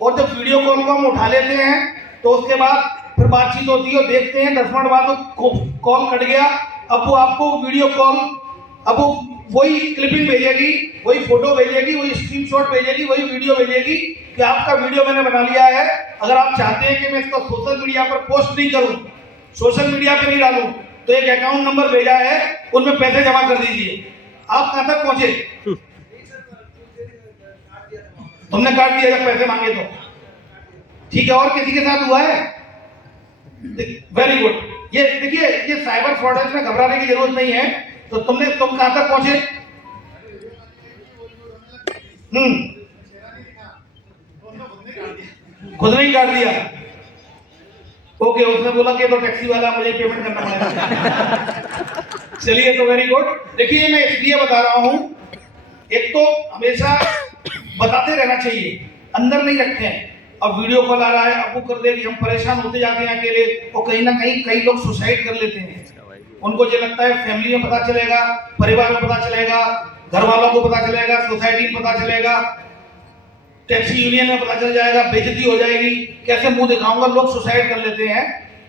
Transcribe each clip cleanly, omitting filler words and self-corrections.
और जब video call को हम उठा लेते हैं तो उसके बाद फिर बातचीत होती है, देखते हैं 10 मिनट बाद वो कॉल कट गया। अब वो आपको वीडियो कॉल, अब वो वही क्लिपिंग भेजेगी, वही फोटो भेजेगी, वही स्क्रीनशॉट भेजेगी, वही वीडियो भेजेगी कि आपका वीडियो मैंने बना लिया है, अगर आप चाहते हैं कि मैं इसको सोशल मीडिया पर पोस्ट नहीं करूं, सोशल मीडिया पर नहीं डालूं, तो एक अकाउंट नंबर भेजा है, उनमें पैसे जमा कर दीजिए। आप कहां तक पहुंचे? तुमने काट दिया जब पैसे मांगे तो, ठीक है। और किसी के साथ हुआ है? Very good. ये देखिए, ये साइबर फ्रॉड है, इसमें घबराने की जरूरत नहीं है। तो तुम कहां तक पहुंचे? खुद नहीं काट दिया। ओके, उसने बोला कि तो टैक्सी वाला मुझे पेमेंट करना पड़ेगा। चलिए, तो वेरी गुड। देखिए, मैं इसलिए बता रहा हूं, एक तो हमेशा बताते रहना चाहिए, अंदर नहीं रखें। अब वीडियो कॉल आ रहा है, अब वो कर देगी, हम परेशान होते जाते हैं अकेले, और कहीं ना कहीं कई लोग सुसाइड कर लेते हैं। उनको ये लगता है फैमिली में पता चलेगा, परिवार में पता चलेगा, घर वालों को पता चलेगा, सोसाइटी में पता चलेगा, टैक्सी यूनियन में पता चल जाएगा, बेइज्जती हो जाएगी, कैसे मुंह दिखाऊंगा, लोग सुसाइड कर लेते हैं।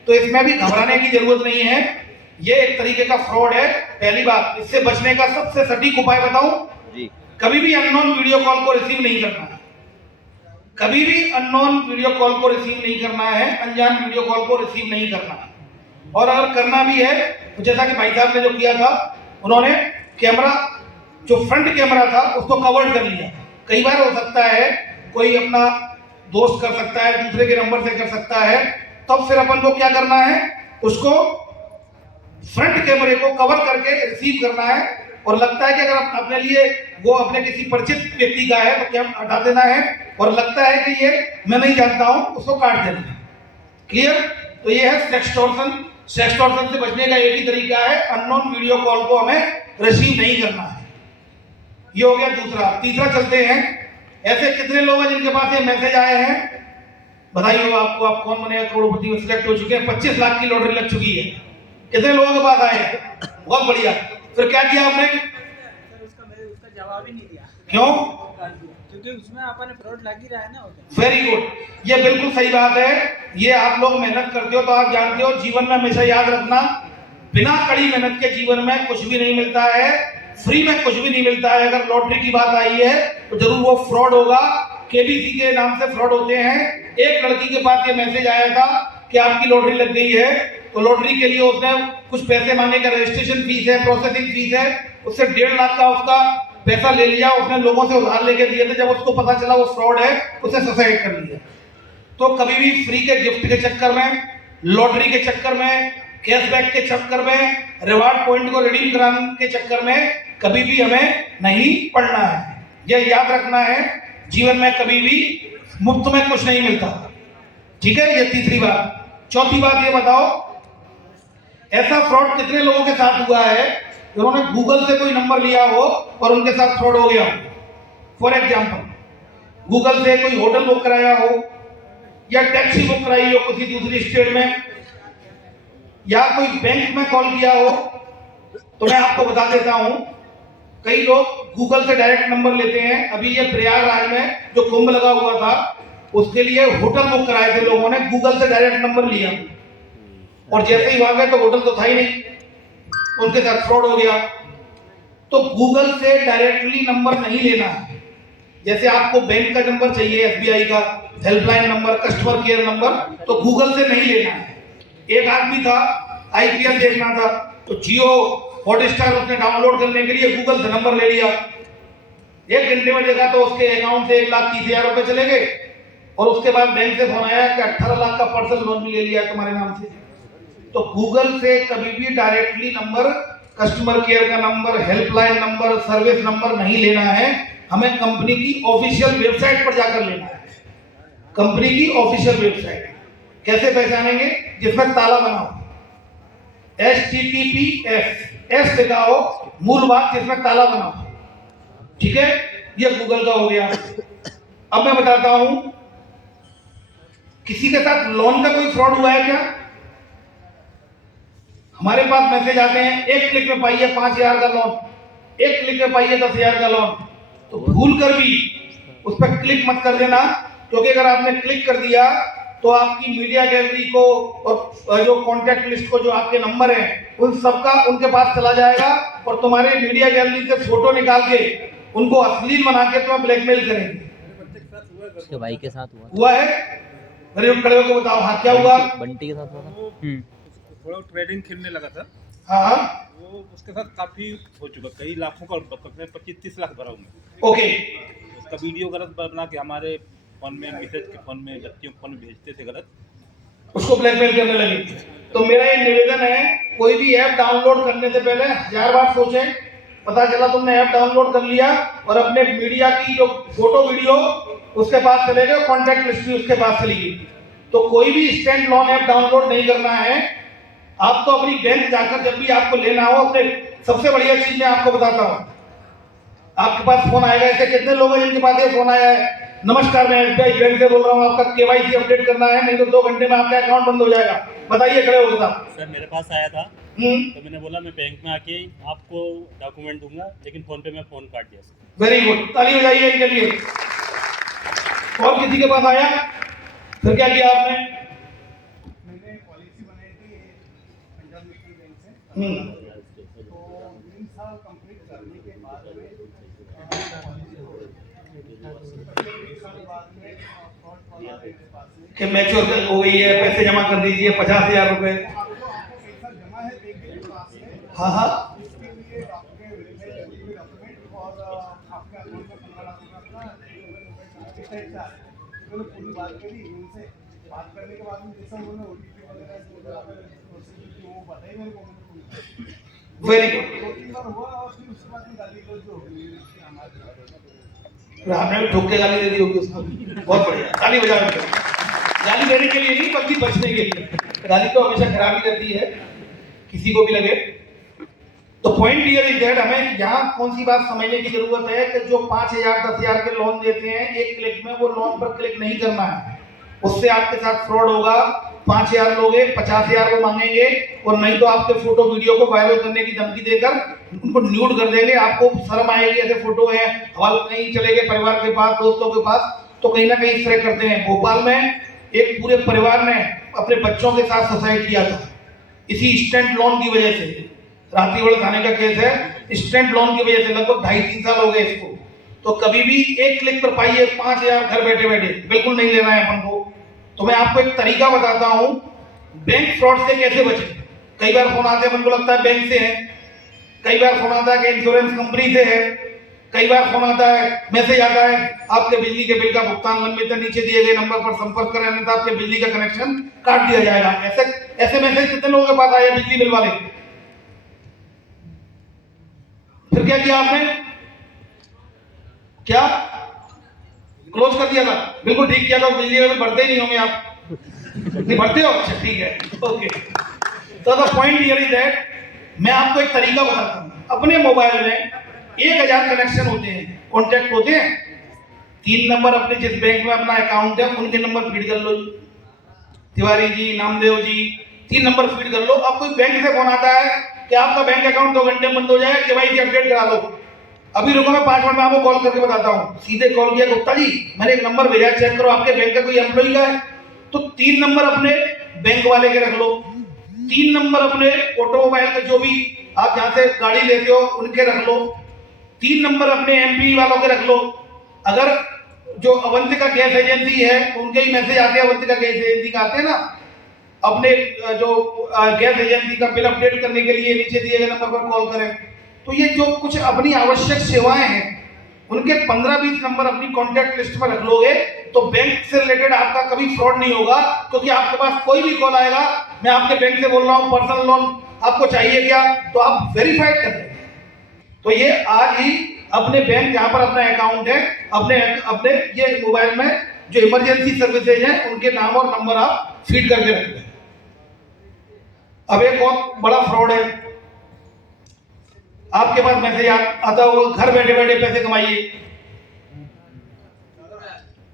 तो इसमें भी घबराने की जरूरत नहीं है, ये एक तरीके का फ्रॉड है। पहली बात, इससे बचने का सबसे सटीक उपाय बताऊं, कभी भी अननोन वीडियो कॉल को रिसीव नहीं करना है। कभी भी अननोन वीडियो कॉल को रिसीव नहीं करना है, अनजान वीडियो कॉल को रिसीव नहीं करना है। और अगर करना भी है तो जैसा कि भाई साहब ने जो किया था, उन्होंने कैमरा, जो फ्रंट कैमरा था, उसको कवर्ड कर लिया। कई बार हो सकता है कोई अपना दोस्त कर सकता है, दूसरे के नंबर से कर सकता है, तब फिर अपन को क्या करना है, उसको फ्रंट कैमरे को कवर करके रिसीव करना है। और लगता है कि अगर अपने लिए वो अपने किसी परिचित व्यक्ति का है तो क्या हटा देना है, और लगता है कि ये मैं नहीं जानता हूं, उसको काट देना है। क्लियर? तो ये है सेक्सटॉर्शन। सेक्सटॉर्शन से बचने का एक ही तरीका है, अननोन वीडियो कॉल को हमें रिसीव नहीं करना है। ये हो गया दूसरा। तीसरा चलते हैं, ऐसे कितने लोग हैं जिनके पास ये मैसेज आए हैं? बताइए आपको, आप कौन बनेगा करोड़पति में सिलेक्ट हो चुके हैं, 25 लाख की लॉटरी लग चुकी है। कितने लोगों के पास आए? बहुत बढ़िया। फिर क्या किया आपने? उसका जवाब ही नहीं दिया। क्यों? क्योंकि उसमें अपन फ्रॉड लग ही रहा है ना। वेरी गुड, ये बिल्कुल सही बात है। ये आप लोग मेहनत करते हो तो आप जानते हो, जीवन में हमेशा याद रखना, बिना कड़ी मेहनत के जीवन में कुछ भी नहीं मिलता है, फ्री में कुछ भी नहीं मिलता है। अगर लॉटरी की बात आई है तो जरूर वो फ्रॉड होगा। केबीसी के नाम से फ्रॉड होते हैं। एक लड़की के पास ये मैसेज आया था कि आपकी लॉटरी लग गई है, तो लॉटरी के लिए उसने कुछ पैसे मांगे का, रजिस्ट्रेशन फीस है, प्रोसेसिंग फीस है, उससे 1.5 लाख का उसका पैसा ले लिया। उसने लोगों से उधार लेके दिए थे, जब उसको पता चला वो फ्रॉड है, उसने सुसाइड कर लिया। तो कभी भी फ्री के गिफ्ट के चक्कर में, लॉटरी के चक्कर में, कैशबैक के चक्कर में, रिवार्ड पॉइंट को रिडीम कराने के चक्कर में कभी भी हमें नहीं पड़ना है। यह याद रखना है, जीवन में कभी भी मुफ्त में कुछ नहीं मिलता। ठीक है, ये तीसरी बात। चौथी बात ये बताओ, ऐसा फ्रॉड कितने लोगों के साथ हुआ है उन्होंने गूगल से कोई नंबर लिया हो और उनके साथ फ्रॉड हो गया हो? फॉर एग्जाम्पल, गूगल से कोई होटल बुक कराया हो, या टैक्सी बुक कराई हो किसी दूसरी स्टेट में, या कोई बैंक में कॉल किया हो। तो मैं आपको बता देता हूं, कई लोग गूगल से डायरेक्ट नंबर लेते हैं। अभी ये प्रयागराज में जो कुंभ लगा हुआ था, उसके लिए होटल बुक कराए थे लोगों ने, गूगल से डायरेक्ट नंबर लिया, और जैसे ही वहां गए तो होटल तो था ही नहीं, उनके साथ फ्रॉड हो गया। तो गूगल से डायरेक्टली नंबर नहीं लेना है। जैसे आपको बैंक का नंबर चाहिए, एसबीआई का helpline number, customer care number, तो गूगल से नहीं लेना है। एक आदमी था, आईपीएल देखना था, तो जियो हॉटस्टार उसने डाउनलोड करने के लिए गूगल से नंबर ले लिया। 1 घंटे में देखा तो उसके अकाउंट से 1,30,000 रुपए चले गए, और उसके बाद बैंक से फोन आया कि 18 लाख का पर्सनल लोन भी ले लिया तुम्हारे नाम से। तो गूगल से कभी भी डायरेक्टली नंबर, कस्टमर केयर का number, helpline number, service number नहीं लेना है। हमें कंपनी की ऑफिशियल वेबसाइट पर जाकर लेना है। कंपनी की ऑफिशियल वेबसाइट कैसे पहचानेंगे? जिसमें ताला बना हो, HTTPS, एस लिखा हो, मूल बात जिसमें ताला बना हो। ठीक है, ये गूगल का हो गया। अब मैं बताता हूं, किसी के साथ लोन का कोई फ्रॉड हुआ है क्या? हमारे पास मैसेज आते हैं, 1 क्लिक में पाइए 5,000 का लोन, 1 क्लिक में पाइए 10,000 का लोन। तो भूल कर भी उस पर क्लिक मत कर देना, क्योंकि अगर आपने क्लिक कर दिया तो आपकी मीडिया गैलरी को और जो कॉन्टैक्ट लिस्ट को, जो आपके नंबर हैं, उन सबका उनके पास चला जाएगा और तुम्हारे मीडिया गैलरी से फोटो निकाल के उनको अश्लील बना के तुम्हें ब्लैकमेल करेंगे। उसके भाई के साथ हुआ है? मेरे खड़े होकर बताओ, हाँ क्या हुआ? बंटी के साथ हुआ था। थोड़ा ट्रेडिंग खेलने लगा था, हाँ वो उसके साथ काफी हो चुका, कई लाखों का 25-30 लाख भरा हूँ मैं। ओके, उसका वीडियो गलत बना के हमारे फोन में, मैसेज के फोन में, व्यक्तियों के फोन में भेजते थे गलत, उसको ब्लैकमेल करने लगे। तो मेरा ये निवेदन है, कोई भी ऐप डाउनलोड करने से पहले 1000 बार सोचें। पता चला तुमने ऐप डाउनलोड कर लिया और अपने मीडिया की जो फोटो वीडियो उसके पास चले गए, कॉन्टैक्ट लिस्ट भी उसके पास चली गई। तो कोई भी स्टैंड लोन ऐप डाउनलोड नहीं करना है। आप तो अपनी बैंक जाकर जब भी आपको लेना हो, अपने सबसे बढ़िया चीज मैं आपको बताता हूँ, आपके पास फोन आएगा। ऐसे कितने लोग हैं जिनके पास ये फोन आया है, नमस्कार मैं एसबीआई बैंक से बोल रहा हूँ, आपका केवाईसी अपडेट करना है, नहीं तो 2 घंटे में आपका अकाउंट बंद हो जाएगा। बताइए, खड़े हो साहब। सर मेरे पास आया था, तो मैंने बोला मैं बैंक में आके आपको डॉक्यूमेंट दूंगा, लेकिन फोन पे मैं फोन काट दिया। वेरी गुड, ताली बजाइए इनके लिए। और किसी के पास आया? फिर क्या किया आपने? मैंने पॉलिसी बनाई थी पंजाब नेशनल बैंक से, तो 3 साल कंप्लीट करने के बाद में कि मैच्योर हो गई है, पैसे जमा कर दीजिए 50,000 रुपए। आपको पैसा जमा है बैंक के पास में, हाँ हाँ, इसके लिए आपके वेरीफाई करेंगे डॉक्यूमेंट और आपके अकाउंट में 15 लाख रुपये का तो पूरी बात करी उनसे। बात करने के बाद में जैसा उन्होंने ओटीपी वगैरह वो बताई मेरे को। Very good. 2-3 बार हुआ और फिर उसके बाद में गाली गलौज हो गई हमारे। आपने भी ठोक के गाली दे दी होगी उसको। बहुत बढ़िया, ताली बजाओ। गाली देने के लिए नहीं, बल्कि बचने के लिए। गाली तो हमेशा खराब ही रहती है, किसी को भी लगे। तो पॉइंट हियर इज दैट, हमें यहाँ कौन सी बात समझने की जरूरत है कि जो 5,000 10,000 के लोन देते हैं, एक क्लिक में वो लोन पर क्लिक नहीं करना है, उससे आपके साथ फ्रॉड होगा। 5,000 लोगे, 50,000 को मांगेंगे और नहीं तो आपके फोटो वीडियो को वायरल करने की धमकी देकर उनको न्यूड कर देंगे। आपको शर्म आएगी, ऐसे फोटो है, हवाले नहीं चलेंगे परिवार के पास, दोस्तों के पास, तो कहीं ना कहीं इस तरह करते हैं। भोपाल में एक पूरे परिवार ने अपने बच्चों के साथ सुसाइड किया था, इसी स्टैंड लोन की वजह से। रातीगढ़ थाने का केस है, स्टैंड लोन की वजह से। लगभग 2.5-3 साल हो गए इसको। तो कभी भी एक क्लिक पर पाइए 5,000 घर बैठे बैठे, बिल्कुल नहीं लेना है अपन को। तो मैं आपको एक तरीका बताता हूं बैंक फ्रॉड से कैसे बचे। कई बार फोन आते हैं, अपन को लगता है बैंक से है, कई बार फोन आता है कि इंश्योरेंस कंपनी से है, कई बार फोन आता है, मैसेज आता है, आपके बिजली के बिल का भुगतान लंबित है, नीचे दिए गए नंबर पर संपर्क करें अन्यथा आपके बिजली का कनेक्शन काट दिया जाएगा। ऐसे मैसेज कितने लोगों के पास आए बिजली बिल वाले? फिर क्या किया आपने? क्या क्लोज कर दिया था? बिल्कुल ठीक किया था। बिजली बिल भरते ही नहीं होंगे आप, नहीं भरते हो? अच्छा ठीक है, ओके। तो the point here is that, मैं आपको एक तरीका बताता हूं। अपने मोबाइल में 1000 कनेक्शन होते हैं, कॉन्टैक्ट होते हैं। 3 नंबर अपने जिस बैंक में अपना अकाउंट है उनके नंबर फीड कर लो। तिवारी जी, नामदेव जी, 3 नंबर फीड कर लो। अब कोई बैंक से फोन आता है कि आपका बैंक अकाउंट 2 घंटे में बंद हो जाएगा, केवाईसी अपडेट करा लो। अभी रुको, मैं 5 मिनट में आपको कॉल करके बताता हूँ। सीधे कॉल किया, गुप्ता जी मैंने एक नंबर भेजा, चेक करो आपके बैंक का कोई एम्प्लॉई का है। तो 3 नंबर अपने बैंक वाले के रख लो, 3 नंबर अपने ऑटोमोबाइल के, जो भी आप जहां से गाड़ी लेते हो उनके रख लो, 3 नंबर अपने एमपी वालों के रख लो। अगर जो अवंतिका गैस एजेंसी है उनके ही मैसेज आते हैं, अवंतिका गैस एजेंसी का आते हैं ना, अपने जो गैस एजेंसी का बिल अपडेट करने के लिए नीचे दिए गए नंबर पर कॉल करें। तो ये जो कुछ अपनी आवश्यक सेवाएं हैं उनके 15-20 नंबर अपनी कॉन्टैक्ट लिस्ट में रख लोगे तो बैंक से रिलेटेड आपका कभी फ्रॉड नहीं होगा। क्योंकि आपके पास कोई भी कॉल आएगा, मैं आपके बैंक से बोल रहा हूं, पर्सनल लोन आपको चाहिए क्या, तो आप वेरीफाइड कर देंगे। तो ये आज ही अपने बैंक जहां पर अपना अकाउंट है, अपने ये मोबाइल में जो इमरजेंसी सर्विसेज हैं उनके नाम और नंबर आप फीड करके रख लें। अब एक और बड़ा फ्रॉड है, आपके पास मैसेज आता हो, घर बैठे बैठे पैसे कमाइए,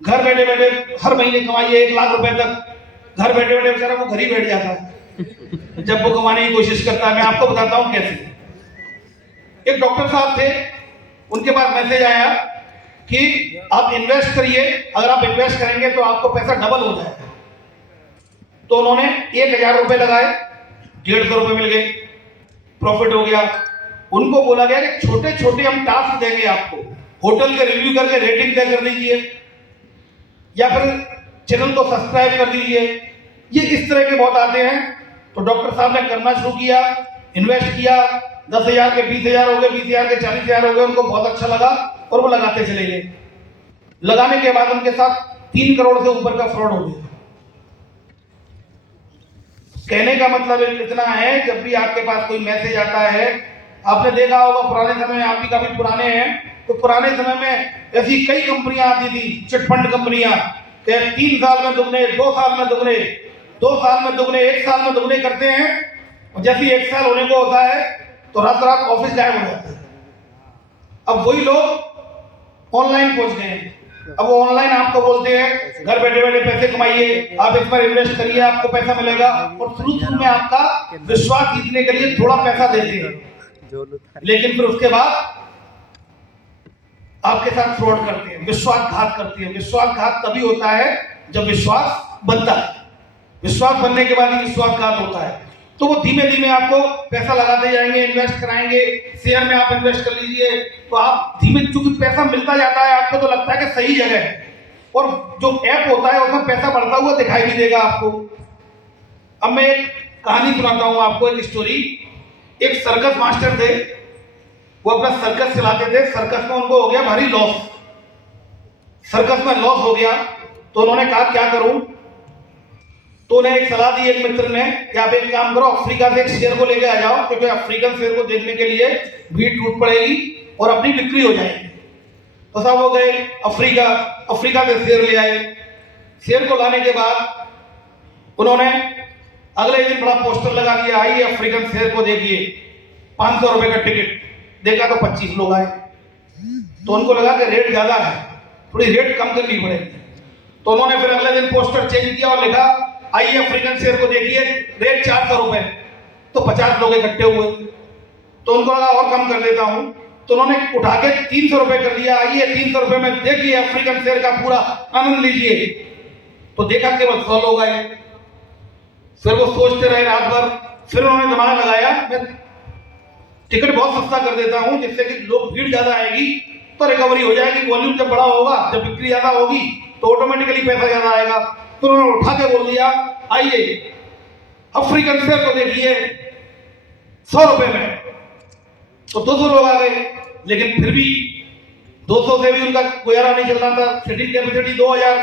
घर बैठे बैठे हर महीने कमाइए 1 लाख रुपए तक। घर बैठे बैठे बेचारा वो घर ही बैठ जाता है जब वो कमाने की कोशिश करता है। मैं आपको बताता हूं कैसे। एक डॉक्टर साहब थे, उनके पास मैसेज आया कि आप इन्वेस्ट करिए, अगर आप इन्वेस्ट करेंगे तो आपको पैसा डबल हो जाएगा। तो उन्होंने 1000 रुपए लगाए, 150 रुपए मिल गए, प्रॉफिट हो गया। उनको बोला गया कि छोटे छोटे हम टास्क देंगे आपको, होटल के रिव्यू करके रेटिंग तय कर दीजिए या फिर चैनल को सब्सक्राइब कर दीजिए। ये इस तरह के बहुत आते हैं। तो डॉक्टर साहब ने करना शुरू किया, इन्वेस्ट किया, 10,000 के 20,000 हो गए, 20,000 के 40,000 हो गए। उनको बहुत अच्छा लगा और वो लगाते चले गए। लगाने के बाद उनके साथ 3 करोड़ से ऊपर का फ्रॉड हो गया। कहने का मतलब इतना है, जब भी आपके पास कोई मैसेज आता है, आपने देखा होगा पुराने समय में, आप भी काफी पुराने हैं, तो पुराने समय में ऐसी कई कंपनियां आती थी, चिटफंड कंपनियां, 3 साल में दुगने, 2 साल में दुगने, 2 साल में दुगने, 1 साल में दुगने करते हैं। और जैसे ही 1 साल होने को होता है तो रात रात ऑफिस गायब हो जाता है। अब वही लोग ऑनलाइन पहुंच गए हैं। अब वो ऑनलाइन आपको बोलते हैं घर बैठे बैठे पैसे कमाइए, आप इस पर इन्वेस्ट करिए, आपको पैसा मिलेगा। और शुरू में आपका विश्वास जीतने के लिए थोड़ा पैसा देते हैं, लेकिन फिर उसके बाद आपके साथ फ्रॉड करते हैं, विश्वासघात करते हैं। विश्वासघात तभी होता है जब विश्वास बनता है। विश्वास बनने के बाद ही विश्वासघात होता है। तो वो धीमे धीमे आपको पैसा लगाते जाएंगे, इन्वेस्ट कराएंगे। शेयर में आप इन्वेस्ट कर लीजिए, तो आप धीमे, चूंकि पैसा मिलता जाता है, आपको तो लगता है कि सही जगह है, और जो ऐप होता है उसमें पैसा बढ़ता हुआ दिखाई भी देगा आपको। अब मैं एक कहानी सुनाता हूं आपको, एक स्टोरी। एक सर्कस मास्टर थे, वो अपना सर्कस चलाते थे। सर्कस में उनको हो गया भारी लॉस। सर्कस में लॉस हो गया तो उन्होंने कहा क्या करूं। तो उन्हें एक सलाह दी एक मित्र ने कि आप एक काम करो, अफ्रीका से एक शेर को लेके आ जाओ, क्योंकि अफ्रीकन शेर को देखने के लिए भीड़ टूट पड़ेगी और अपनी बिक्री हो जाएगी। तो सब वो गए अफ्रीका से शेर ले आए। शेर को लाने के बाद उन्होंने अगले दिन बड़ा पोस्टर लगा दिया, आइए अफ्रीकन शेर को देखिए, 500 रुपए का टिकट। देखा तो 25 लोग आए। तो उनको लगा कि रेट ज्यादा है, थोड़ी रेट कम करनी पड़ेगी। तो उन्होंने फिर अगले दिन पोस्टर चेंज किया और लिखा, आइए अफ्रीकन शेर को देखिए, रेट 400 रुपए। तो 50 लोग इकट्ठे हुए। तो उनको लगा और कम कर देता हूं। तो उन्होंने उठा के 300 रुपए कर दिया, आइए 300 रुपए में देखिए अफ्रीकन शेर का पूरा आनंद लीजिए। तो देखा केवल 100 लोग आए। फिर वो सोचते रहे रात भर। फिर उन्होंने दिमाग लगाया, मैं टिकट बहुत सस्ता कर देता हूं, जिससे कि लोग, भीड़ ज्यादा आएगी तो रिकवरी हो जाएगी। वॉल्यूम जब बड़ा होगा, जब बिक्री ज्यादा होगी तो ऑटोमेटिकली पैसा ज्यादा आएगा। तो उन्होंने उठा के बोल दिया, आइए अफ्रीकन शेर को देखिए 100 रुपए में। तो 200 लोग आ गए, लेकिन फिर भी 200 से भी उनका गुजारा नहीं चल रहा था। सीटिंग कैपेसिटी 2000,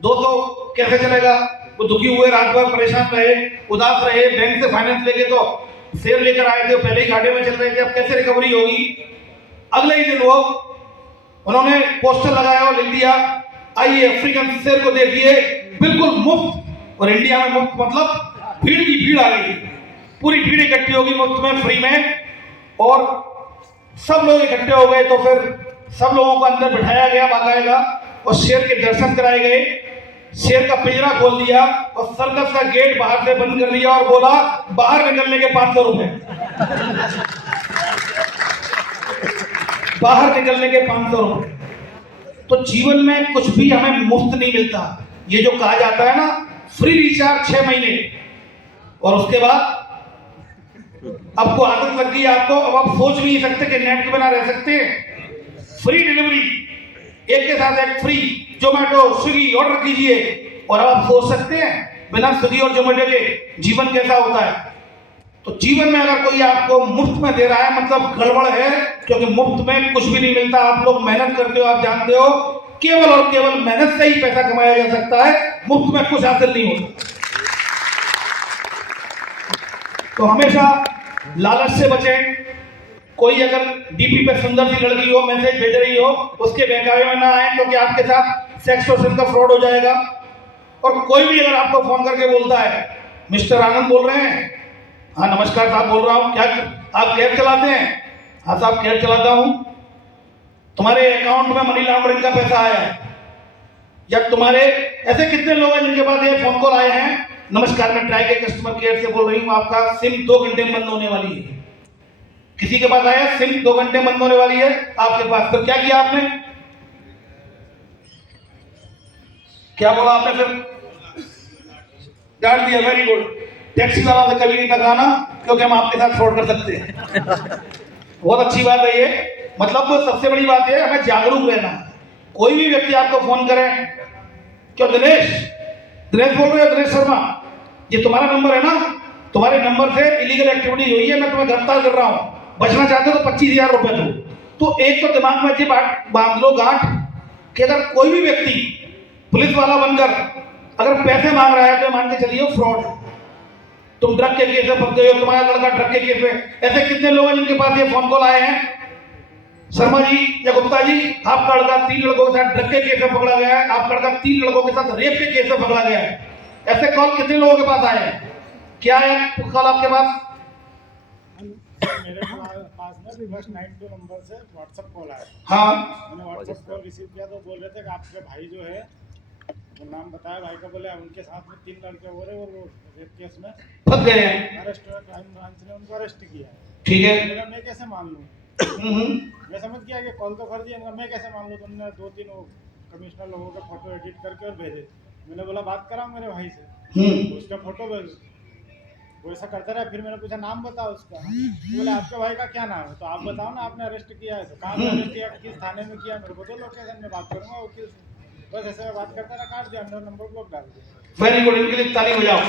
200 कैसे चलेगा। वो दुखी हुए, रात भर परेशान रहे, उदास रहे। बैंक से फाइनेंस लेके तो शेयर लेकर आए थे, पहले ही घाटे में चल रहे थे, अब कैसे रिकवरी होगी। अगले ही दिन वो उन्होंने पोस्टर लगाया और लिख दिया, आइए अफ्रीकन शेर को देखिए बिल्कुल मुफ्त। और इंडिया में मुफ्त मतलब भीड़ की भीड़ आ गई, पूरी भीड़ इकट्ठी होगी मुफ्त में, फ्री में। और सब लोग इकट्ठे हो गए। तो फिर सब लोगों को अंदर बिठाया गया बाकायदा और शेर के दर्शन कराए गए। शेर का पिंजरा खोल दिया और सर्कस का गेट बाहर से बंद कर दिया और बोला, बाहर निकलने के 500 रुपए। बाहर निकलने के 500 रुपए। तो जीवन में कुछ भी हमें मुफ्त नहीं मिलता। ये जो कहा जाता है ना, फ्री रिचार्ज 6 महीने, और उसके बाद आपको आदत लग गई आपको, अब आप सोच भी नहीं सकते कि नेट के बिना रह सकते हैं। फ्री डिलीवरी, एक के साथ एक फ्री। जोमेटो, स्विगी ऑर्डर कीजिए, और अब आप सोच सकते हैं बिना स्विगी और जोमेटो के जीवन कैसा होता है। तो जीवन में अगर कोई आपको मुफ्त में दे रहा है, मतलब गड़बड़ है, क्योंकि मुफ्त में कुछ भी नहीं मिलता। आप लोग मेहनत करते हो, आप जानते हो, केवल और केवल मेहनत से ही पैसा कमाया जा सकता है, मुफ्त में कुछ हासिल नहीं होता। तो हमेशा लालच से बचें। कोई अगर डीपी पे सुंदर सी लड़की हो, मैसेज भेज रही हो, उसके बहकावे में ना आए, क्योंकि आपके साथ सेक्सटोर्शन का फ्रॉड हो जाएगा। और कोई भी अगर आपको फोन करके बोलता है, मिस्टर आनंद बोल रहे हैं, हाँ नमस्कार साहब बोल रहा हूँ, क्या आप कैब चलाते हैं? हाँ साहब कैब चलाता हूँ। तुम्हारे अकाउंट में मनी लॉन्ड्रिंग का पैसा आया है? या तुम्हारे ऐसे कितने लोग हैं जिनके पास ये फोन कॉल आए हैं, नमस्कार मैं ट्राई के कस्टमर केयर से बोल रही हूँ, आपका सिम 2 घंटे में बंद होने वाली है। किसी के पास आया सिम 2 घंटे बंद होने वाली है आपके पास, तो क्या किया आपने? क्या बोला आपने फिर? डांट दिया, वेरी गुड। टैक्सी वाला से कभी नहीं टकराना, क्योंकि हम आपके साथ फ्रॉड कर सकते हैं। बहुत अच्छी बात है ये। मतलब सबसे बड़ी बात है हमें जागरूक रहना। कोई भी व्यक्ति आपको फोन करे, क्यों दिनेश दिनेश बोल रहे हो, दिनेश शर्मा, ये तुम्हारा नंबर है ना, तुम्हारे नंबर से इलीगल एक्टिविटी हुई है, मैं तुम्हें गिरफ्तार कर रहा हूँ, बचना चाहते हो तो 25,000 रुपए दो। तो एक तो दिमाग में ये बात बांध लो गांठ कि अगर कोई भी व्यक्ति पुलिस वाला बनकर अगर पैसे मांग रहा है तो मान के चलिए फ्रॉड। तुम ड्रग के केस में फंस गए हो, तुम्हारा लड़का ड्रग के केस में। ऐसे कितने लोग हैं जिनके पास ये फोन कॉल आए हैं? शर्मा जी या गुप्ता जी, आपका लड़का 3 लड़कों के साथ ड्रग के केस में पकड़ा गया है, आपका लड़का 3 लड़कों के साथ रेप के केस में पकड़ा गया है। ऐसे कॉल कितने लोगों के पास आए हैं? क्या है कॉल आपके पास? मेरे पास ना रिवर्स 92 नंबर से व्हाट्सएप कॉल आया। हाँ, मैंने व्हाट्सएप कॉल रिसीव किया तो बोल रहे थे कि आपके भाई जो है, वो नाम बताया भाई का, बोले उनके साथ में 3 लड़के हो रहे, वो रेप केस में फंस गए हैं। अरेस्ट हुआ, क्राइम ब्रांच ने उनको अरेस्ट किया है। ठीक है। मैंने कहा मैं कैसे मान लूँ? मैं समझ गया कि कॉल तो कर दिया, मैं कैसे मान लूँ? तुमने 2-3 कमिश्नर लोगों के फोटो एडिट करके और भेजे। मैंने बोला बात कराओ मेरे भाई से, उसका फोटो भेजो। वो ऐसा करता रहा। फिर मैंने पूछा नाम बताओ उसका, तो बोले आपके भाई का क्या नाम है? तो आप बताओ ना, आपने अरेस्ट किया है तो कहाँ पे अरेस्ट किया, किस थाने में किया, मेरे को तो लोकेशन में बात करूंगा वकील से। बस ऐसे में बात करता रहा, काट दिया, अंदर नंबर ब्लॉक डाल दिया। वेरी गुड, इनके लिए ताली बजाओ।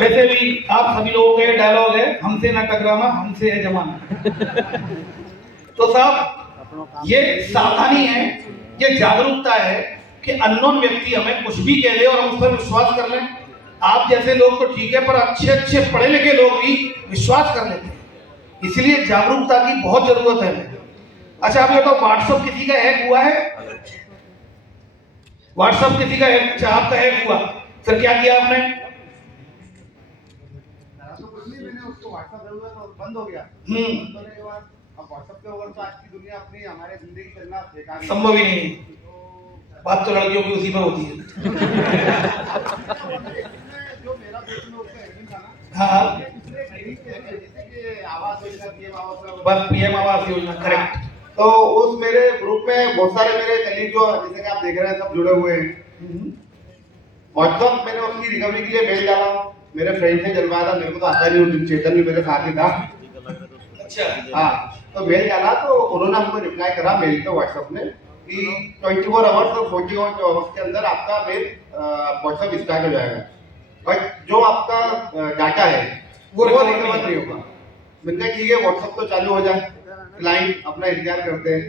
वैसे भी आप सभी लोगों के डायलॉग है, हमसे ना टकराना हमसे है जमाना। तो साहब ये सावधानी है, ये जागरूकता है कि अननोन व्यक्ति हमें कुछ भी कह दे और हम उस पर विश्वास कर लें। आप जैसे लोग तो ठीक है, पर अच्छे अच्छे पढ़े लिखे लोग भी विश्वास कर लेते हैं। इसलिए जागरूकता की बहुत जरूरत है। अच्छा आप ये तो व्हाट्सएप किसी का हैक हुआ है? व्हाट्सएप किसी का हैक, अच्छा आपका हैक हुआ, फिर क्या किया आपने? तो कुछ नहीं, मैंने उसको व्हाट्सएप जरूरत तो बंद हो गया। बंद होने के बाद अब व्हाट्सएप के ऊपर तो आज की दुनिया अपनी हमारे जिंदगी चलना बेकार है। संभव ही नहीं, बात तो लड़कियों की उसी पर होती है। जो मेरा दोस्त में उसका एडमिन था ना, हाँ, इसने एक लिंक भेजी है, जैसे कि आवास योजना, पीएम आवास योजना। बस पीएम आवास योजना, करेक्ट। तो उस मेरे ग्रुप में बहुत सारे मेरे कलीग जो जैसे कि आप देख रहे हैं सब जुड़े हुए हैं। व्हाट्सएप मैंने उसकी रिकवरी के लिए मेल डाला, मेरे फ्रेंड ने जलवाया था, मेरे को तो आता नहीं, उस दिन चेतन भी मेरे साथ ही था। अच्छा हाँ, तो मेल डाला तो उन्होंने हमको रिप्लाई करा मेल पे व्हाट्सएप में कि 24 आवर्स और 48 आवर्स के अंदर आपका मेल व्हाट्सएप स्टार्ट हो जाएगा, बट जो आपका डाटा है वो रिकवर नहीं होगा। मैंने कहा ठीक है, व्हाट्सएप तो चालू हो जाए, क्लाइंट अपना इंतजार करते हैं।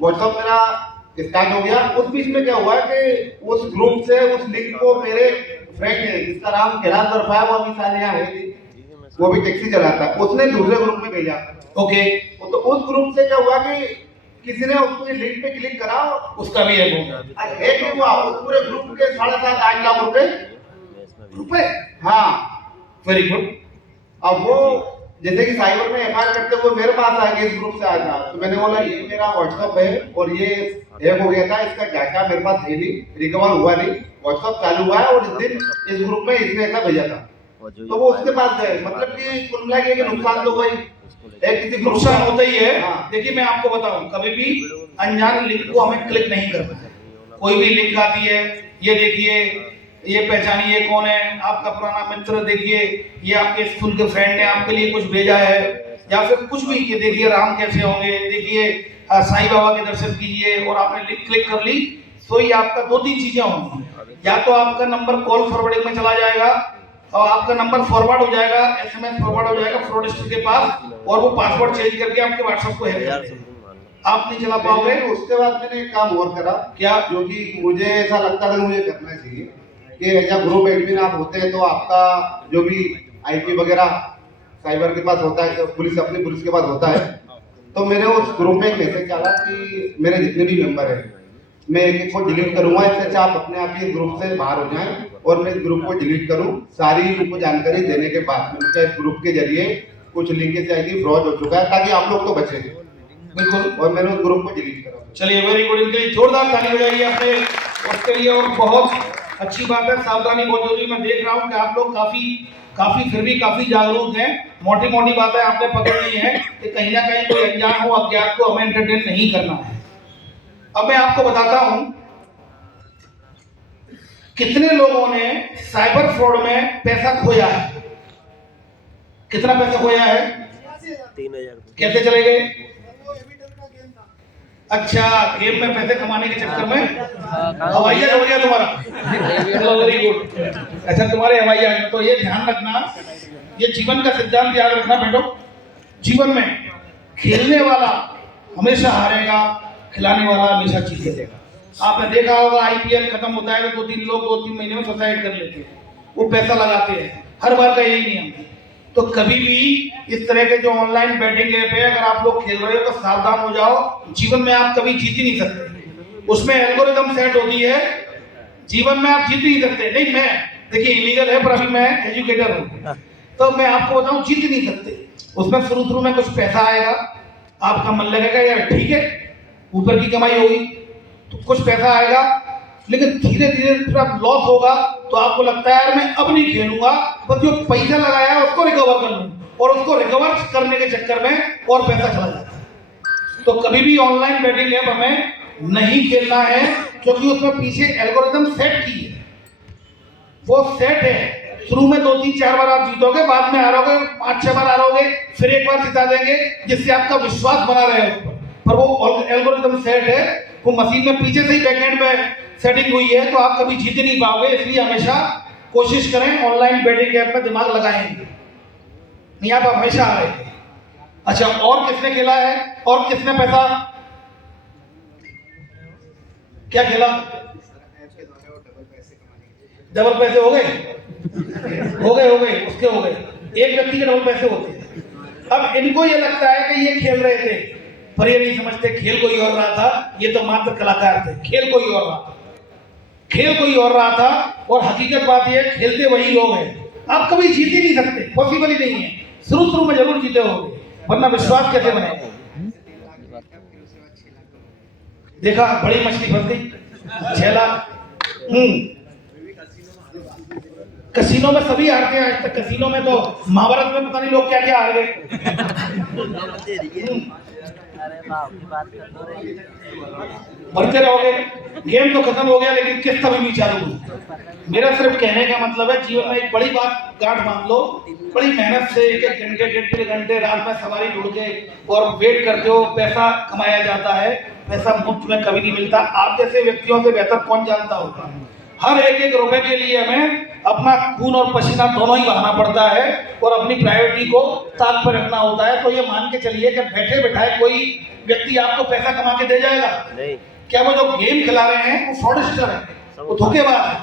व्हाट्सएप मेरा स्टार्ट हो गया। उस बीच में क्या हुआ कि उस ग्रुप से उस लिंक को मेरे फ्रेंड है जिसका नाम कैलाश बर्फा है, वो अभी साल यहाँ है नहीं, वो भी टैक्सी चलाता है, उसने दूसरे ग्रुप में भेजा। ओके, तो उस ग्रुप से क्या हुआ कि किसी ने उसके लिंक पे क्लिक करा, उसका भी हैक हो गया। एक नहीं हुआ, उस पूरे ग्रुप के 7.5-8 लाख रुपए। हाँ, वेरी गुड। अब वो जैसे कि साइबर में एफआईआर करते हुए मेरे पास आ गया, इस ग्रुप से आया था। तो मैंने बोला ये मेरा व्हाट्सएप है और ये हैक हो गया था, इसका डाटा मेरे पास है नहीं, रिकवर हुआ नहीं, व्हाट्सएप चालू हुआ है और इस दिन इस ग्रुप में इसने ऐसा भेजा था। तो वो उसके पास गए, मतलब कि कुल मिला के नुकसान तो वही एक किसी नुकसान होता ही है। हाँ। देखिए मैं आपको बताऊं, कभी भी अनजान लिंक को हमें क्लिक नहीं करना है। कोई भी लिंक आती है, ये देखिए, ये पहचानिए कौन है, आपका पुराना मित्र, देखिए ये आपके स्कूल के फ्रेंड ने आपके लिए कुछ भेजा है, या फिर कुछ भी, ये देखिए राम कैसे होंगे, देखिए साईं बाबा के दर्शन कीजिए, और आपने लिंक क्लिक कर ली, तो ये आपका 2-3 चीजें होंगी। या तो आपका नंबर कॉल फॉरवर्डिंग में चला जाएगा और आपका नंबर फॉरवर्ड हो जाएगा, एसएमएस फॉरवर्ड हो जाएगा फ्रॉडस्टर के पास, और वो पासवर्ड चेंज करके आपके व्हाट्सएप को हैक कर देंगे, आप नहीं चला पाओगे। उसके बाद मैंने एक काम और करा, क्या? जो कि मुझे ऐसा लगता था कि मुझे करना चाहिए कि जब ग्रुप एडमिन आप होते हैं तो आपका जो भी आईपी वगैरह साइबर के पास होता है, पुलिस अपनी पुलिस के पास होता है। तो मैंने उस ग्रुप में एक मैसेज डाला कि मेरे जितने भी मेंबर हैं मैं एक को डिलीट करूंगा, इससे अच्छा आप अपने आप ही इस ग्रुप से बाहर हो जाएं और मैं इस ग्रुप को डिलीट करूं। सारी उनको जानकारी देने के बाद मैंने इस ग्रुप के जरिए कुछ लिंकेज आई थी, फ्रॉड हो चुका है, ताकि आप लोग तो बचे। बिल्कुल, और मैंने उस ग्रुप को डिलीट करा। चलिए वेरी गुड, इनके लिए जोरदार ताली बजाइए अपने उसके लिए। और बहुत अच्छी बात है, सावधानी बहुत जरूरी। मैं देख रहा हूँ कि आप लोग काफी फिर भी काफी जागरूक हैं। मोटी मोटी बातें आपने पकड़ ली हैं कि कहीं ना कहीं कोई अनजान हो, अज्ञात को हमें एंटरटेन नहीं करना है। अब मैं आपको बताता हूं कितने लोगों ने साइबर फ्रॉड में पैसा खोया है। कितना पैसा खोया है? 3000। कैसे चले गए? अच्छा, गेम में पैसे कमाने के चक्कर में हवाई जहाज हो गया तुम्हारा। Very good. अच्छा, तुम्हारे हवाई जहाज। तो ये ध्यान रखना, ये जीवन का सिद्धांत याद रखना बेटो। जीवन में खेलने वाला हमेशा हारेगा, खिलाने वाला हमेशा जीतेगा। आपने देखा होगा आईपीएल खत्म होता है तो 2-3 लोग 2-3 महीने में सुसाइड कर लेते हैं, वो पैसा लगाते हैं। हर बार का यही नियम है। तो कभी भी इस तरह के जो ऑनलाइन बैटिंग ऐप है, अगर आप लोग खेल रहे हो तो सावधान हो जाओ। जीवन में आप कभी जीत ही नहीं सकते। उसमें एल्गोरिदम सेट होती है, जीवन में आप जीत ही नहीं सकते। नहीं, मैं देखिए इलीगल है पर अभी मैं एजुकेटर हूँ, तो मैं आपको बताऊं जीत ही नहीं सकते। उसमें शुरू में कुछ पैसा आएगा, आपका मन लगेगा यार ठीक है, ऊपर की कमाई होगी, तो कुछ पैसा आएगा, लेकिन धीरे धीरे फिर अब लॉस होगा तो आपको लगता है यार मैं अब नहीं खेलूंगा, पर जो पैसा लगाया है उसको रिकवर कर लूं, और उसको रिकवर करने के चक्कर में और पैसा चला जाता है। तो कभी भी ऑनलाइन बैटिंग ऐप हमें नहीं खेलना है, क्योंकि उसमें पीछे एल्गोरिदम सेट की है, वो सेट है। शुरू में 2-3-4 बार आप जीतोगे, बाद में हारोगे, 5-6 बार हारोगे, फिर एक बार जिता देंगे, जिससे आपका विश्वास बना रहे उस पर वो एल्गोरिदम सेट है, वो मशीन में पीछे से ही बैकएंड में सेटिंग हुई है, तो आप कभी जीत नहीं पाओगे। इसलिए हमेशा कोशिश करें ऑनलाइन बैटिंग ऐप में दिमाग लगाएंगे, नहीं आप हमेशा आ रहे। अच्छा, और किसने खेला है? और किसने पैसा क्या खेला? डबल पैसे हो गए, उसके हो गए। एक व्यक्ति के डबल पैसे होते हैं। अब इनको ये लगता है कि ये खेल रहे थे, पर ये नहीं समझते खेल कोई और रहा था, ये तो मात्र कलाकार थे। खेल कोई और रहा था, खेल कोई और रहा था, और हकीकत बात ये खेलते वही लोग हैं। आप कभी जीत ही नहीं सकते, पॉसिबल ही नहीं है। शुरू में जरूर जीते होंगे, वरना विश्वास कैसे बनेगा? देखा, बड़ी मछली फंस गई, 6 लाख। कसीनो में सभी हारते हैं आज तक। कसीनो में तो महाभारत में पता नहीं लोग क्या क्या हार गए। बढ़ते रहोगे, गेम तो खत्म हो गया, लेकिन किस्त अभी भी चालू है। मेरा सिर्फ कहने का मतलब है, जीवन में एक बड़ी बात गांठ बांध लो, बड़ी मेहनत से 1-1 घंटे 1.5 घंटे रात में सवारी ढूंढ के और वेट करते हो, पैसा कमाया जाता है। पैसा मुफ्त में कभी नहीं मिलता। आप जैसे व्यक्तियों से बेहतर कौन जानता होगा। हर एक रुपए के लिए हमें अपना खून और पसीना दोनों ही बहाना पड़ता है, और अपनी प्रायोरिटी को ताक पर रखना होता है। तो ये मान के चलिए कि बैठे बैठाए कोई व्यक्ति आपको पैसा कमा के दे जाएगा नहीं। क्या वो जो गेम खिला रहे हैं वो फ्रॉडस्टर है, वो धोखेबाज है,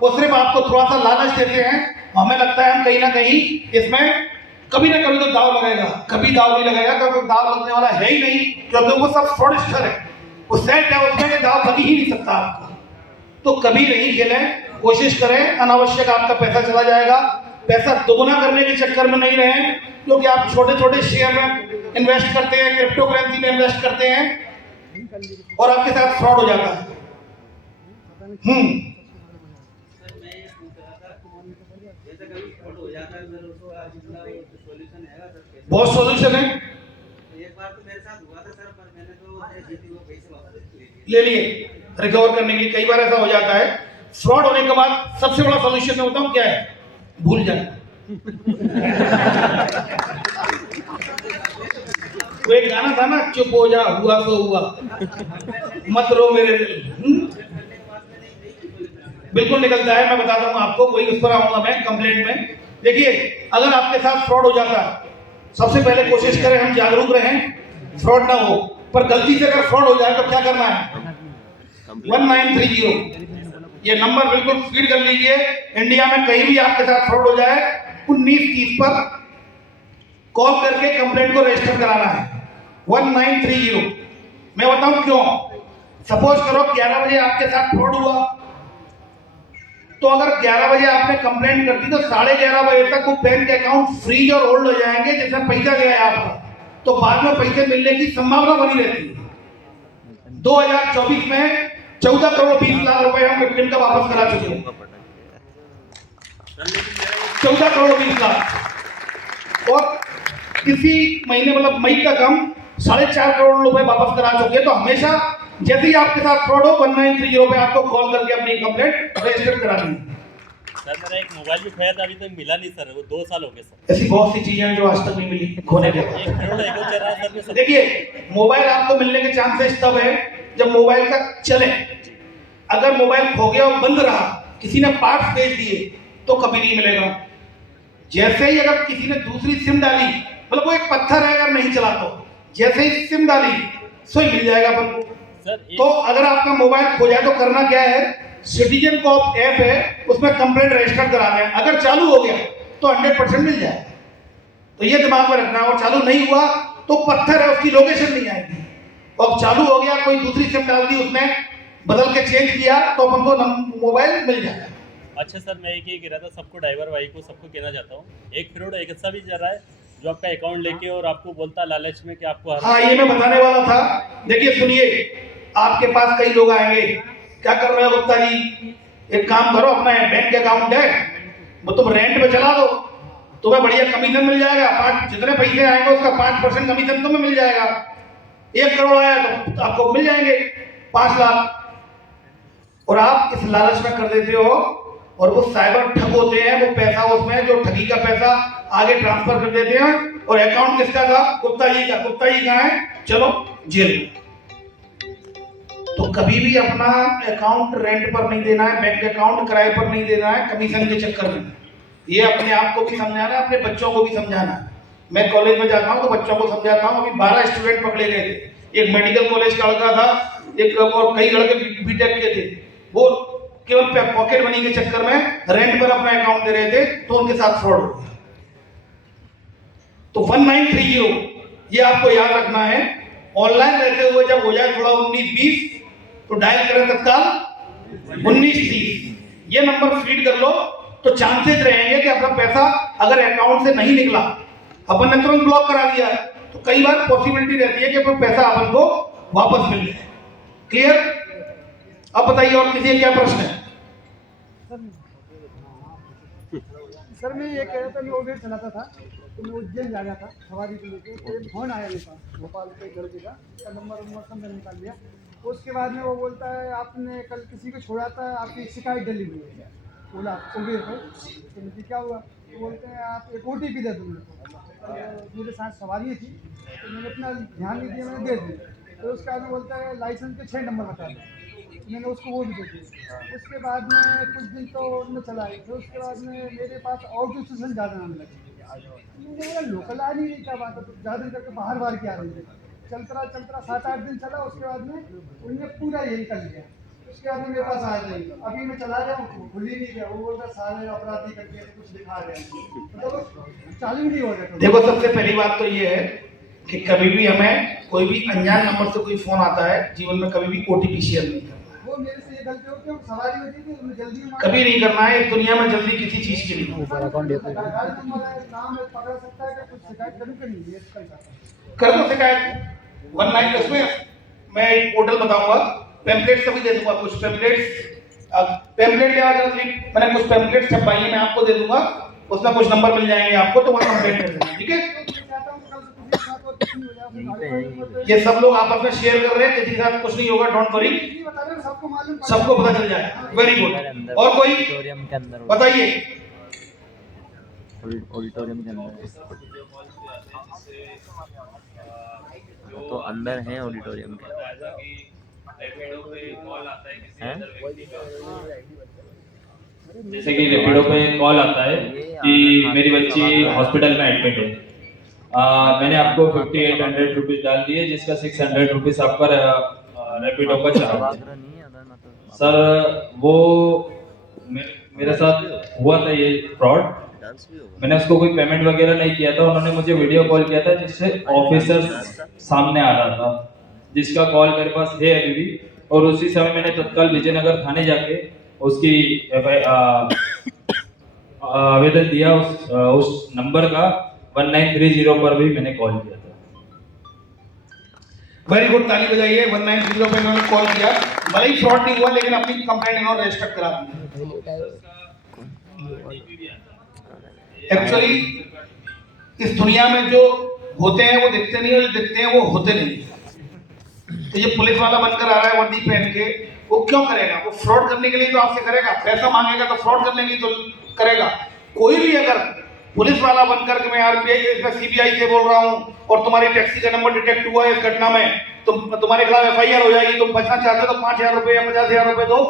वो सिर्फ आपको थोड़ा सा लालच देते हैं। हमें लगता है हम कहीं ना कहीं इसमें कभी ना कभी तो दाव लगेगा, कभी दाव नहीं लगेगा, क्योंकि दाव लगने वाला है ही नहीं, क्योंकि वो सब फ्रॉडस्टर है, वो सेट है उसमें, दाव लग ही नहीं सकता आपको। तो कभी नहीं खेलें, कोशिश करें, अनावश्यक आपका पैसा चला जाएगा। पैसा दोगुना करने के चक्कर में नहीं रहें, क्योंकि आप छोटे छोटे शेयर में इन्वेस्ट करते हैं, क्रिप्टो करेंसी में इन्वेस्ट करते हैं, और आपके साथ फ्रॉड हो जाता है। बहुत सॉल्यूशन है, एक बार तो मेरे साथ हुआ था सर, पर मैंने तो जीती वो पैसे वापस ले लिए रिकवर करने के लिए। कई बार ऐसा हो जाता है। फ्रॉड होने के बाद सबसे बड़ा सॉल्यूशन मैं बताऊं क्या है? भूल जाना। वो एक गाना था ना, चुप हो जा, हुआ तो हुआ, मत रो मेरे दिल। बिल्कुल निकलता है, मैं बताता हूँ आपको, वही उस पर आऊंगा मैं कंप्लेंट में। देखिए, अगर आपके साथ फ्रॉड हो जाता, सबसे पहले कोशिश करें हम जागरूक रहें, फ्रॉड ना हो। पर गलती से अगर फ्रॉड हो जाए तो क्या करना है? 1930 ये नंबर बिल्कुल फीड कर लीजिए। इंडिया में कहीं भी आपके साथ फ्रॉड हो जाए, 1930 पर कॉल करके कंप्लेंट को रजिस्टर कराना है। 1930। मैं बताऊं क्यों। सपोज करो 11 बजे आपके साथ फ्रॉड हुआ, तो अगर 11 बजे आपने कंप्लेंट कर दी तो 11:30 बजे तक वो बैंक अकाउंट फ्रीज और होल्ड हो जाएंगे, जिसमें पैसा गया है आपका, तो बाद में पैसे मिलने की संभावना बनी रहती है। 2024 में 14 करोड़ 20 लाख रुपए हम विक्टिम का वापस करा चुके हैं। 14 करोड़ 20 लाख, और इसी महीने मतलब मई तक हम 4.5 करोड़ रुपए वापस करा चुके हैं। तो हमेशा जैसे ही आपके साथ फ्रॉड हो 1930 पे आपको कॉल करके अपनी कंप्लेंट रजिस्टर करा दी। सर मेरा एक मोबाइल भी खोया था, अभी तक मिला नहीं सर, वो 2 साल हो गए सर। ऐसी बहुत सी चीजें हैं जो आज तक नहीं मिली खोने के बाद। 1 करोड़ एको चल रहा है सर में सब। देखिए मोबाइल आपको मिलने के चांसेस तब है जब मोबाइल का चले। अगर मोबाइल खो गया और बंद रहा, किसी ने पार्ट्स भेज दिए तो कभी नहीं मिलेगा। जैसे ही अगर किसी ने दूसरी सिम डाली, मतलब वो एक पत्थर है अगर नहीं चला तो, जैसे ही सिम डाली सो ही मिल जाएगा अपन को। सर तो अगर आपका मोबाइल खो जाए तो करना क्या है, सिटीजन कोऑप ऐप है उसमें कंप्लेंट रजिस्टर करा दें। अगर चालू हो गया तो 100% मिल जाए। तो ये दिमाग में रखना। और चालू नहीं हुआ तो पत्थर है, उसकी लोकेशन नहीं आएगी। और चालू हो गया, कोई दूसरी सिम डाल दी उसने, बदल के चेंज किया तो अपन को मोबाइल मिल जाएगा। अच्छा सर, मैं एक ही कह रहा था सबको, ड्राइवर भाई को सबको कहना चाहता हूँ, 1 करोड़ एक ऐसा भी जा रहा है जो आपका अकाउंट लेके और आपको बोलता है लालच में कि आपको हाँ ये मैं बताने वाला था। देखिए सुनिए, आपके पास कई लोग आएंगे, क्या कर रहे हो गुप्ता जी, एक काम करो, अपना बैंक अकाउंट है वो तुम रेंट पे चला दो, तुम्हें बढ़िया कमीशन मिल जाएगा। जितने पैसे आएंगे उसका 5% कमीशन तुम्हें मिल जाएगा। 1 करोड़ आया तो आपको मिल जाएंगे 5 लाख। और आप इस लालच में कर देते हो, और वो साइबर ठग होते हैं, वो पैसा उसमें जो ठगी का पैसा आगे ट्रांसफर कर देते हैं। और अकाउंट किसका था? गुप्ता जी का। गुप्ता जी कहाँ है? चलो जेल में। तो कभी भी अपना अकाउंट रेंट पर नहीं देना है, बैंक अकाउंट किराए पर नहीं देना है कमीशन के चक्कर में। ये अपने आप को भी समझाना है, अपने बच्चों को भी समझाना है। मैं कॉलेज में जाता हूँ तो बच्चों को समझाता हूँ। अभी 12 स्टूडेंट पकड़े गए थे, एक मेडिकल कॉलेज का लड़का था, एक और कई लड़के बीटेक के थे। वो केवल पॉकेट मनी के चक्कर में रेंट पर अपना अकाउंट दे रहे थे, तो उनके साथ फ्रॉड हो गया। तो 1930 ये आपको याद रखना है। ऑनलाइन रहते हुए जब हो जाए थोड़ा 19-20 तो डायल करें तत्काल 19-30, ये नंबर फीड कर लो तो चांसेस रहेंगे कि आपका पैसा अगर अकाउंट से नहीं निकला, अपन ने तुरंत ब्लॉक करा दिया, तो कई बार पॉसिबिलिटी रहती है कि अपन पैसा अपन को वापस मिल जाए। क्लियर? अब बताइए और किसी का क्या प्रश्न है? सर मैं ये कह रहा था, मैं उबेर चलाता था तो मैं उज्जैन जा रहा था सवारी को लेकर, तो एक फोन आया मेरे पास भोपाल के घर का नंबर सब मैंने निकाल लिया। उसके बाद में वो बोलता है आपने कल किसी को छोड़ा था, आपकी शिकायत डली हुई है बोला उबेर पर। तो मुझे क्या हुआ, तो बोलते हैं आप एक OTP दे दो मेरे को। मेरे साथ सवारी थी तो मैंने अपना ध्यान नहीं दिया, मैंने दे दी। तो उसके बाद में बोलता है लाइसेंस के 6 नंबर बता दो, मैंने उसको वो भी दे दी। उसके बाद में कुछ दिन तो उनमें चला है, फिर उसके बाद में मेरे पास ऑटो स्टेशन ज़्यादा आने लगे। मुझे बोला लोकल आ नहीं रही, क्या बात है, तो ज़्यादा दिन करके बाहर की आ रही थी। चलता 7-8 दिन चला, उसके बाद में उनने पूरा यही कर लिया। उसके बाद में मेरे पास आ गई, अभी मैं चला गया खुल ही नहीं गया। वो बोलता सारे अपराधी करके कुछ दिखा रहे हैं, मतलब चालू नहीं हो रहा। देखो सबसे पहली बात तो ये है कि कभी भी हमें कोई भी अनजान नंबर से कोई फोन आता है, जीवन में कभी भी OTP शेयर नहीं करना है। वो मेरे से ये गलती होती है, सवारी होती थी उन्हें जल्दी में कभी नहीं करना है। इस दुनिया में जल्दी किसी चीज की नहीं। नाम पकड़ सकता है कि कुछ शिकायत करूँ कि नहीं, ये कर दो शिकायत 19 में। मैं एक पोर्टल बताऊंगा, पैम्पलेट सभी दे दूंगा। कुछ पैम्पलेट लेवा जरूरी, मैंने कुछ पैम्पलेट छपवाई है, मैं आपको दे दूंगा, उसमें कुछ नंबर मिल जाएंगे आपको, तो वहाँ कंप्लेंट कर देना। ठीक है? ये सब लोग आपस में शेयर कर रहे हैं, किसी के साथ कुछ नहीं होगा, डोंट वरी, सबको पता चल जाएगा। Very good. और कोई ऑडिटोरियम के अंदर बताइए? ऑडिटोरियम के अंदर तो अंदर है ऑडिटोरियम के हैं। जैसे कि रेपिडो पे कॉल आता है कि मेरी बच्ची हॉस्पिटल में एडमिट है, मैंने आपको 5800 रुपीज डाल दिए, जिसका 600 रुपीज आपका रेपिडो का चार्ज। सर वो मेरे साथ हुआ था ये फ्रॉड, मैंने उसको कोई पेमेंट वगैरह नहीं किया था। उन्होंने मुझे वीडियो कॉल किया था जिससे ऑफिसर सामने आ रहा था, जिसका कॉल मेरे पास है अभी भी। और उसी समय मैंने तत्काल विजयनगर थाने जाके उसकी आवेदन दिया। उस नंबर का 1930 पर भी मैंने कॉल किया था। वेरी गुड, ताली बजाइए। 1930 पे इन्होंने कॉल किया, भले ही फ्रॉड नहीं हुआ लेकिन अपनी कंप्लेंट इन्होंने रजिस्टर करा दी। एक्चुअली इस दुनिया में जो होते हैं वो दिखते नहीं, और जो दिखते हैं वो होते नहीं। तो ये पुलिस वाला बनकर आ रहा है वर्दी पहन के, वो क्यों करेगा? वो फ्रॉड करने के लिए तो आपसे करेगा, पैसा मांगेगा तो फ्रॉड करने के लिए तो करेगा। कोई भी अगर पुलिस वाला बनकर के मैं आरपीआई इसमें सीबीआई से बोल रहा हूँ और तुम्हारी टैक्सी का नंबर डिटेक्ट हुआ है इस घटना में, तो तुम्हारे खिलाफ एफआईआर हो जाएगी, तुम बचना चाहते हो तो 5,000 रुपए या 50,000 रुपए दो।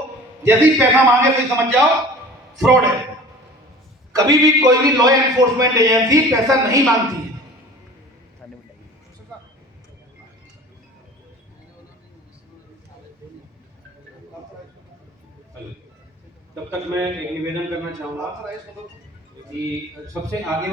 जैसे ही पैसा मांगे तो समझ जाओ फ्रॉड है। कभी भी कोई भी लॉ एनफोर्समेंट एजेंसी पैसा नहीं मांगती है। तब तक मैं एक निवेदन करना चाहूँगा कि सबसे आगे